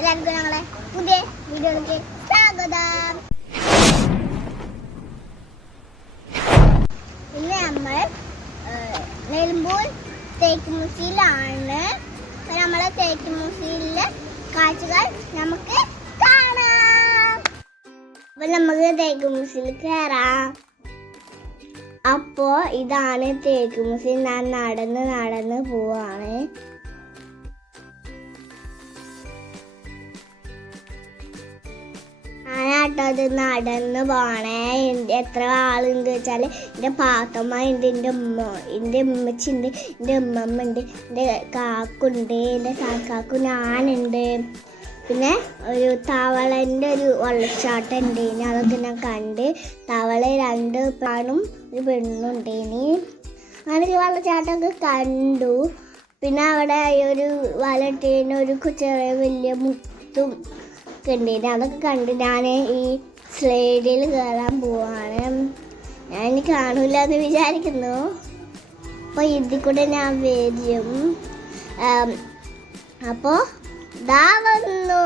എല്ലാവർക്കും ഞങ്ങളെ പുതിയ വീഡിയോയിലേക്ക് സ്വാഗതം. ഇന്ന് നമ്മൾ നിലമ്പൂർ തേക്ക് മ്യൂസിയത്തിലാണ്. നമ്മളെ തേക്ക് മ്യൂസിയത്തിലെ കാഴ്ചകൾ നമുക്ക് കാണാം. അപ്പൊ നമുക്ക് തേക്ക് മ്യൂസിയത്തിൽ കയറാം. അപ്പോ ഇതാണ് തേക്ക് മ്യൂസിയം. ഞാൻ നടന്ന് പോവാണ്. ഞാനാട്ടത് നടന്ന് പോണേ. എത്ര ആളുണ്ട് വെച്ചാൽ എൻ്റെ പാത്തമ്മ ഉണ്ട്, എൻ്റെ ഉമ്മച്ചി ഉണ്ട്, എൻ്റെ ഉമ്മമ്മ ഉണ്ട്, എൻ്റെ കാക്കുണ്ട്, എൻ്റെ കാക്കു ഞാനുണ്ട്. പിന്നെ ഒരു തവളൻ്റെ ഒരു വെള്ളച്ചാട്ടം ഉണ്ടേനി, അതൊക്കെ ഞാൻ കണ്ട്. തവള 2 ആണും ഒരു പെണ്ണും ഉണ്ടേനി. അങ്ങനെ വെള്ളച്ചാട്ടമൊക്കെ കണ്ടു. പിന്നെ അവിടെ ഒരു വല ഇട്ടേന് ഒരു ചെറിയ വലിയ മുത്തും ഒക്കെ ഉണ്ടേനി, അതൊക്കെ കണ്ട് ഞാൻ ഈ സ്ലൈഡിൽ കയറാൻ പോവാണ്. ഞാൻ ഇനി കാണൂല എന്ന് വിചാരിക്കുന്നു. അപ്പോൾ ഇതിൽ കൂടെ ഞാൻ വരും. അപ്പോൾ ദാ വന്നു.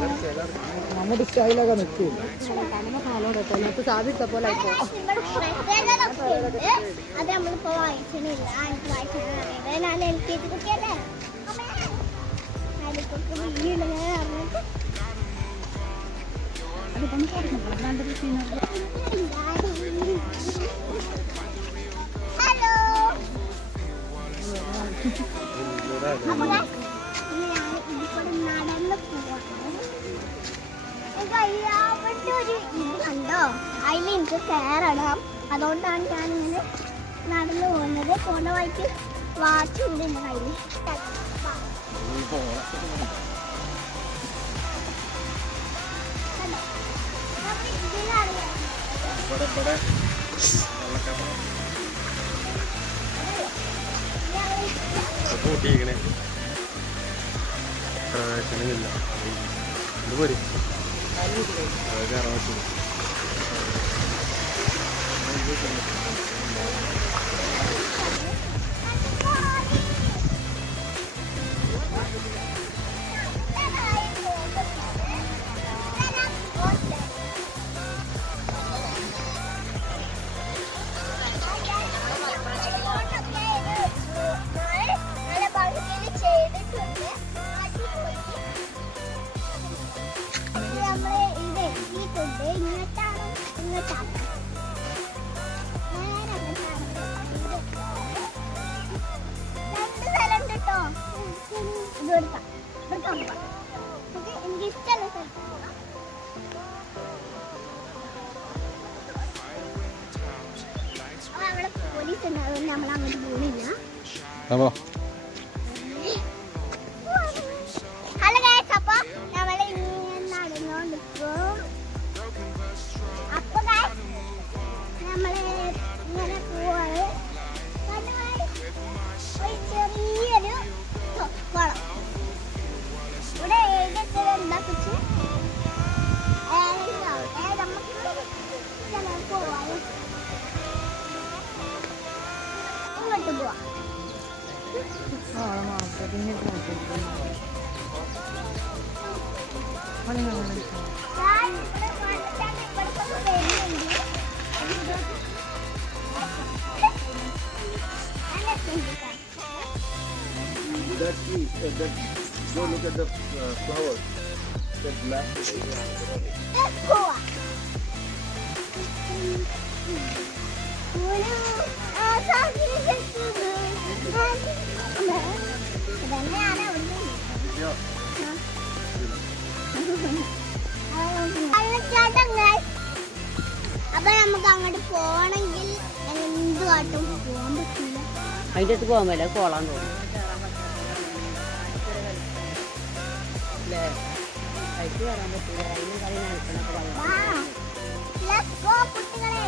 നമ്മുടെ സ്റ്റൈലൊക്കെ നിൽക്കും കാലോടൊക്കെ നമുക്ക് സാധിച്ച പോലെ അത് നമ്മളിപ്പോ വായിച്ചണില്ല. എനിക്ക് വായിച്ചാൽ ഞാൻ LKG കുട്ടിയല്ലേ ഹലോ. നടന്ന് പോവാണ്. ഒരു ഇത് കണ്ടോ, അതിൽ എനിക്ക് കയറണം. അതുകൊണ്ടാണ് ഞാനിങ്ങനെ നടന്നു പോകുന്നത്. പോണ വഴിക്ക് വാച്ചുണ്ട് എൻ്റെ കയ്യിൽ. പ്രവേശനമില്ല. ഇത് പോരി എനിക്ക് ഇഷ്ടമല്ല അവിടെ പോലീസ് ഉണ്ട്. അതുകൊണ്ട് നമ്മൾ അങ്ങോട്ട് പോകുന്നില്ല. ഹലോ ഗൈസ്, അപ്പൊ നമ്മൾ ഇങ്ങനെ നടന്നുകൊണ്ടിരിക്കും. അപ്പൊ ഗൈസ് നമ്മള് ഇങ്ങനെ പോവാണ്. ഒരു ചെറിയൊരു കുളം. ഇവിടെ ഏതൊക്കെ ഉണ്ടാക്കിച്ച് നമുക്ക് പോവാം. ഇങ്ങോട്ട് പോവാം. Go look at the flowers. The black. Let's go. അപ്പൊ നമുക്ക് അങ്ങോട്ട് പോണെങ്കിൽ എന്ത് കാട്ടും പോകാൻ പറ്റില്ല. അതിൻ്റെ അടുത്ത് പോകാൻ പറ്റില്ല, കോളാൻ തോന്നും. അതിന് വരാൻ പറ്റില്ല. അതിന് കളി നടക്കണൊക്കെ പറയാം. Let's go, കുട്ടികളെ.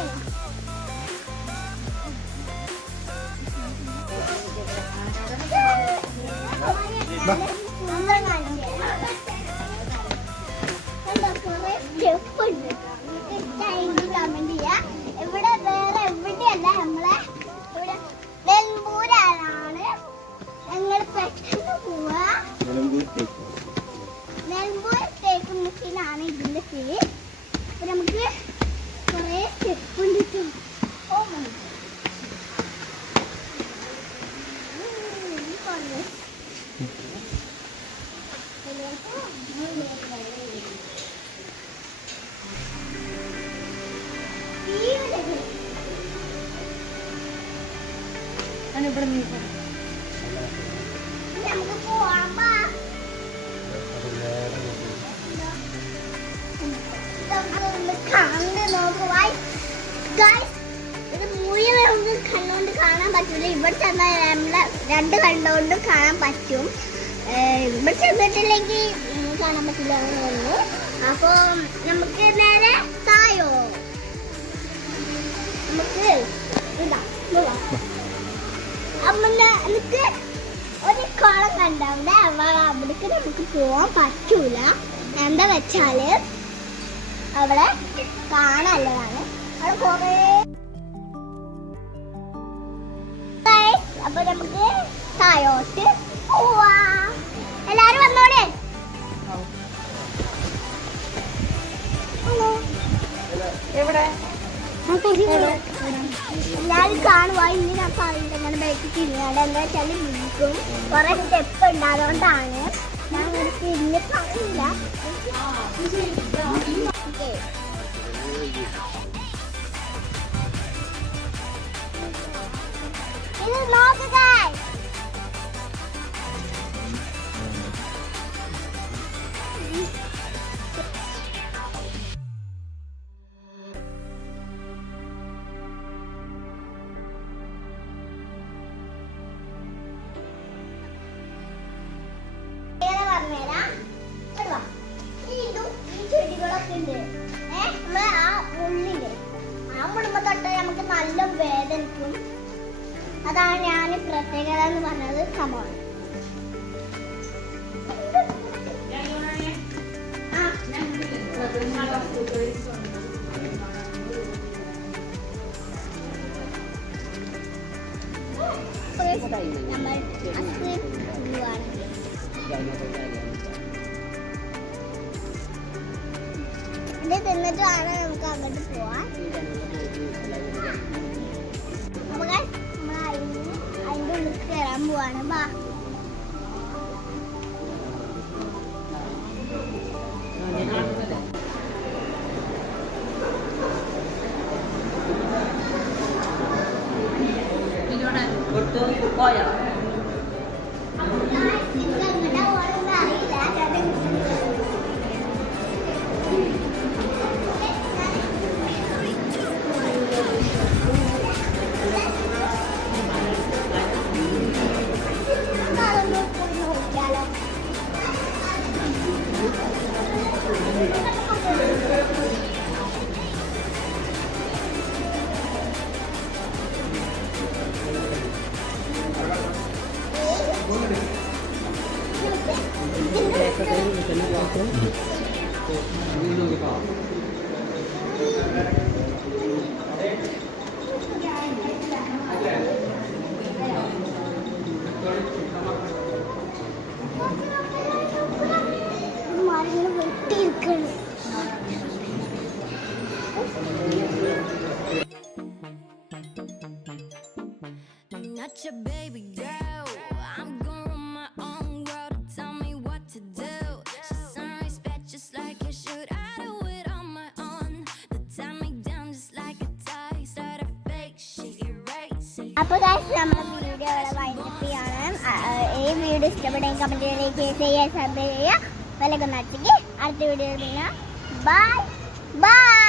ഇവിടെ വേറെ എവിടെയല്ല, നമ്മളെ ഇവിടെ നെൽമ്പൂരാണ്. ഞങ്ങൾ പെട്ടെന്ന് പോവാ. നെൽമ്പൂർ തേക്ക് മുക്കിലാണ് ഇതിന്റെ പേര്. അപ്പൊ നമുക്ക് കുറെ സ്റ്റെപ്പ് ഉണ്ട്. നമുക്ക് പോവാം. ഇത് മുഴുവൻ നമുക്ക് കണ്ണുകൊണ്ട് കാണാൻ പറ്റില്ല. ഇവിടെ ചെന്നാൽ നമ്മളെ രണ്ട് കണ്ണുകൊണ്ടും കാണാൻ പറ്റും. ഇവിടെ ചെന്നിട്ടില്ലെങ്കിൽ കാണാൻ പറ്റില്ല എന്ന് തോന്നുന്നു. അപ്പൊ നമുക്ക് നേരെ തായോ നമുക്ക് എനിക്ക് ഒരു കുളം കണ്ടവിടെ അവിടേക്ക് നമുക്ക് പോവാൻ പറ്റൂല. എന്താ വെച്ചാല് അവിടെ കാണാനുള്ളതാണ്. അവിടെ കൊറേ അപ്പൊ നമുക്ക് താഴോട്ട് പോവാ. എല്ലാരും വന്നോടെ. എല്ലാവരും കാണുവാ. ഇന്ന് ഞാൻ പറയുന്നത് ഇങ്ങനെ ബാക്കി തിരിഞ്ഞാണ്ട് എന്താ വെച്ചാൽ വീക്കും കുറെ സ്റ്റെപ്പ് ഉണ്ട്. അതുകൊണ്ടാണ് ഞാൻ ഇങ്ങനെ തിരിഞ്ഞ് പറയില്ല. ഇത് നോക്കുക. നമുക്ക് നല്ല വേദനിക്കും. അതാണ് ഞാൻ പ്രത്യേകത എന്ന് പറഞ്ഞത്. സംഭവം നമ്മൾ ഇത് തിന്നിട്ട് വേണം നമുക്ക് അങ്ങോട്ട് പോവാൻ. അപ്പൊ നമ്മൾ അതിന്റെ ഉള്ളിൽ കയറാൻ പോവാണ്. ബാ പോയോ വെട്ടിയിരിക്കണം. Not your baby girl. I'm gonna run my own world. Tell me what to do. She's on respect just like you should. I do it on my own. They tie me down just like a tie. Start a fake shit, erase it. അപ്പോൾ നമ്മൾ video ഇവിടെ wind up ചെയ്യണം. ഈ video ഇഷ്ടപ്പെടുന്ന കമൻറ്റുകളിലേക്ക് ചെയ്യുക, subscribe ചെയ്യുക, വിലക്കൊന്നടിച്ചെങ്കിൽ അടുത്ത video bye bye.